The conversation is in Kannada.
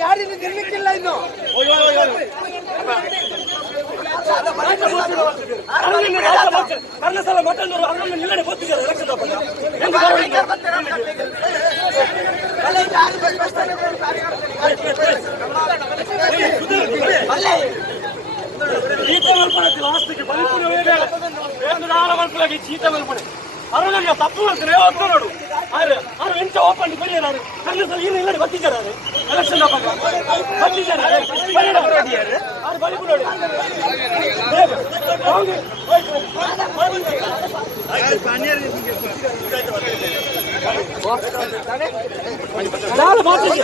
ಯಾರಿಗೂ ನಿರ್ಲಿಕ್ಕಿಲ್ಲ ಇನ್ನು ಸಲ ಮತ್ತೊಂದು ಅವರನ್ನು ನಿಲ್ಲಣೆ ಗೊತ್ತಿದ್ದಾರೆ ಚೀತ ಮಲ್ಪನೆ ಲಾಸ್ಟಿಗೆ ಬಲಿಪುರವಾಗಿ ಚೀತ ಮಲ್ಪನೆ ಅವರನ್ನ ತಪ್ಪು ಮಾಡ್ತಾರೆ ಹೋಗ್ತಾ ನೋಡು ಅವ್ರು ಎಂತ ಓಪನ್ ಬರೆಯಲಾರೆ ನನ್ನ ಸಲ ಏನು ಇಲ್ಲ ಗೊತ್ತಿದ್ದಾರೆ ಎಲೆಕ್ಷನ್ ಗೊತ್ತಿದ್ದಾರೆ ಅವ್ರು ಬಲಿಪುರ ನಾನು ಮಾತಾಡ್ತೀನಿ